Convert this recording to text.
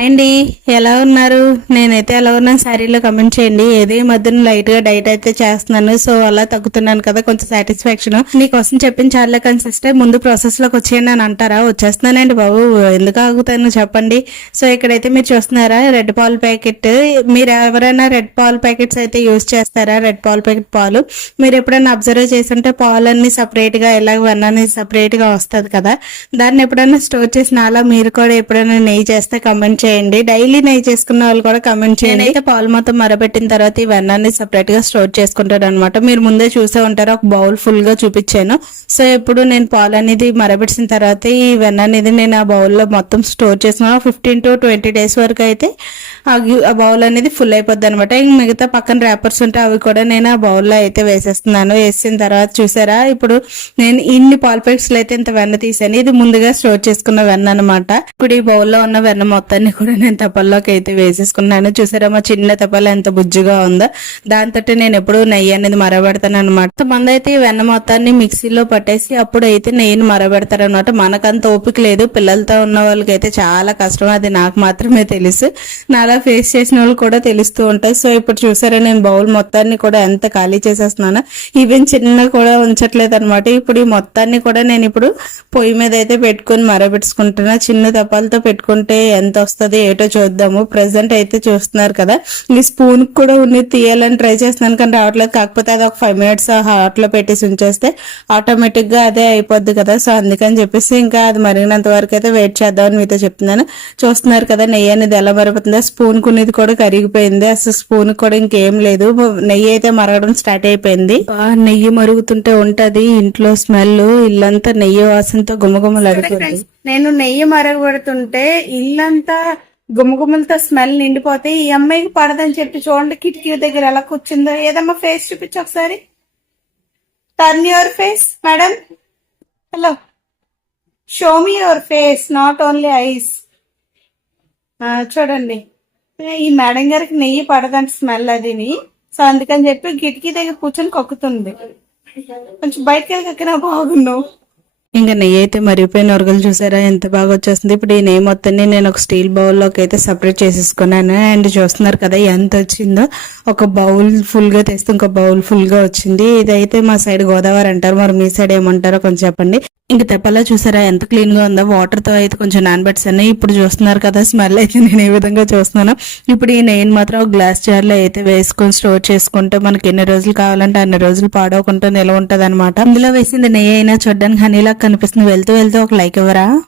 Hi అండి. ఎలా ఉన్నారు? నేనైతే ఎలా ఉన్నాను? శారీలో కమెంట్ చేయండి. ఏదో ఈ మధ్యన లైట్గా డైట్ అయితే చేస్తున్నాను. సో అలా తగ్గుతున్నాను కదా కొంచెం సాటిస్ఫాక్షన్ నీకోసం చెప్పిన చాలా కన్సిస్టే ముందు ప్రాసెస్లోకి వచ్చేయండి అని అంటారా? వచ్చేస్తున్నానండి బాబు. ఎందుకు ఆగుతాను చెప్పండి. సో ఇక్కడైతే మీరు చూస్తున్నారా రెడ్ పాల్ ప్యాకెట్ మీరు ఎవరైనా రెడ్ పాల్ ప్యాకెట్స్ అయితే యూజ్ చేస్తారా? రెడ్ పాల్ ప్యాకెట్ పాలు. మీరు ఎప్పుడైనా అబ్జర్వ్ చేస్తుంటే పాలన్నీ సపరేట్గా ఎలా వెన్న సపరేట్గా వస్తుంది కదా. దాన్ని ఎప్పుడైనా స్టోర్ చేసిన అలా మీరు కూడా ఎప్పుడైనా నెయ్యి చేస్తే కమెంట్ చేయండి డైలీ నెయ్యి చేసుకున్న వాళ్ళు కూడా కమెంట్ చేయండి. అయితే పాలు మొత్తం మరబెట్టిన తర్వాత ఈ వెన్నాన్ని సపరేట్గా స్టోర్ చేసుకుంటారు అనమాట మీరు ముందే చూసే ఉంటారు. ఒక బౌల్ ఫుల్గా చూపించాను. సో ఇప్పుడు నేను పాలు అనేది మరబెట్టిన తర్వాత ఈ వెన్న అనేది నేను ఆ బౌల్లో మొత్తం స్టోర్ చేసుకున్నాను. ఫిఫ్టీన్ టు ట్వంటీ డేస్ వరకు అయితే ఆ బౌల్ అనేది ఫుల్ అయిపోద్ది అనమాట ఇంక మిగతా పక్కన ర్యాపర్స్ ఉంటే అవి కూడా నేను ఆ బౌల్లో అయితే వేసేస్తున్నాను. వేసిన తర్వాత చూసారా? ఇప్పుడు నేను ఇన్ని పాల్ ప్యాకెట్స్ అయితే ఇంత వెన్న తీసాను. ఇది ముందుగా స్టోర్ చేసుకున్న వెన్న అనమాట. ఇప్పుడు ఈ బౌల్లో ఉన్న వెన్న మొత్తాన్ని కూడా నేను తపల్లోకి అయితే వేసేసుకున్నాను. చూసారా మా చిన్న తపల ఎంత బుజ్జిగా ఉందో. దాంతో నేను ఎప్పుడు నెయ్యి అనేది మరబెడతాను అనమాట మంది అయితే ఈ వెన్న మొత్తాన్ని మిక్సీలో పట్టేసి అప్పుడు అయితే నెయ్యిని మరబెడతారు అనమాట మనకంత ఓపిక లేదు. పిల్లలతో ఉన్న వాళ్ళకి అయితే చాలా కష్టం. అది నాకు మాత్రమే తెలుసు. నాలా ఫేస్ చేసిన వాళ్ళు కూడా తెలుస్తూ ఉంటాయి సో ఇప్పుడు చూసారా నేను బౌల్ మొత్తాన్ని కూడా ఎంత ఖాళీ చేసేస్తున్నాను. ఈవెన్ చిన్న కూడా ఉంచట్లేదు అనమాట ఇప్పుడు ఈ మొత్తాన్ని కూడా నేను ఇప్పుడు పొయ్యి మీద అయితే పెట్టుకుని మరబెట్టుకుంటున్నా. చిన్న తపాలతో పెట్టుకుంటే ఎంత వస్తుంది ఏటో చూద్దాము. ప్రెసెంట్ అయితే చూస్తున్నారు కదా. ఈ స్పూన్ కూడా ఉన్ని తీయాలని ట్రై చేస్తున్నాను కానీ రావట్లేదు. కాకపోతే అది ఒక ఫైవ్ మినిట్స్ హాట్లో పెట్టేసి ఉంచేస్తే ఆటోమేటిక్గా అదే అయిపోద్ది కదా. సో అందుకని చెప్పేసి ఇంకా అది మరిగినంత వరకు అయితే వెయిట్ చేద్దామని మీతో చెప్తున్నాను. చూస్తున్నారు కదా నెయ్యి అనేది ఎలా మరుగుతుందో స్పూన్ కునేది కూడా కరిగిపోయింది. అసలు స్పూన్ కూడా ఇంకేం లేదు. నెయ్యి అయితే మరగడం స్టార్ట్ అయిపోయింది. ఆ, నెయ్యి మరుగుతుంటే ఉంటది. ఇంట్లో స్మెల్ ఇల్లంతా నెయ్యి వాసనతో గుమగుమలాడిపోయింది నేను నెయ్యి మరగబడుతుంటే ఇల్లంతా గుమ్మగుమ్మలతో స్మెల్ నిండిపోతే ఈ అమ్మాయికి పడదని చెప్పి చూడండి కిటికీ దగ్గర ఎలా కూర్చుందో. ఏదమ్మా ఫేస్ చూపించు ఒకసారి. Turn your face madam hello show me your face not only eyes చూడండి. ఈ మేడం గారికి నెయ్యి పడదంట స్మెల్ అదిని. సో అందుకని చెప్పి కిటికీ దగ్గర కూర్చొని కొక్కుతుంది. కొంచెం బయటకు వెళ్ళి కక్కినా బాగున్నావు ఇంకా నెయ్యి అయితే మరిగిపోయిన ఉరగలు చూసారా? ఎంత బాగా వచ్చేస్తుంది. ఇప్పుడు ఈ నెయ్యి మొత్తాన్ని నేను ఒక స్టీల్ బౌల్లోకి అయితే సపరేట్ చేసేసుకున్నాను. అండ్ చూస్తున్నారు కదా ఎంత వచ్చిందో. ఒక బౌల్ ఫుల్గా తెస్తే ఇంకో బౌల్ ఫుల్గా వచ్చింది. ఇదైతే మా సైడ్ గోదావరి అంటారు. మరి మీ సైడ్ ఏమంటారో కొంచెం చెప్పండి. ఇంక తెప్పలా చూసారా? ఎంత క్లీన్గా ఉందో. వాటర్తో అయితే కొంచెం నానబెట్టాను ఇప్పుడు చూస్తున్నారు కదా స్మెల్ అయితే నేను ఏ విధంగా చూస్తున్నాను. ఇప్పుడు ఈ నెయ్యిని మాత్రం ఒక గ్లాస్ జార్లో అయితే వేసుకొని స్టోర్ చేసుకుంటే మనకి ఎన్ని రోజులు కావాలంటే అన్ని రోజులు పాడవకుండా నిల్వ ఉంటది అనమాట ఇందులో వేసింది నెయ్యి అయినా చూడడానికి హనీలా కనిపిస్తుంది. వెళ్తూ వెళ్తూ ఒక లైక్ ఇవ్వరా?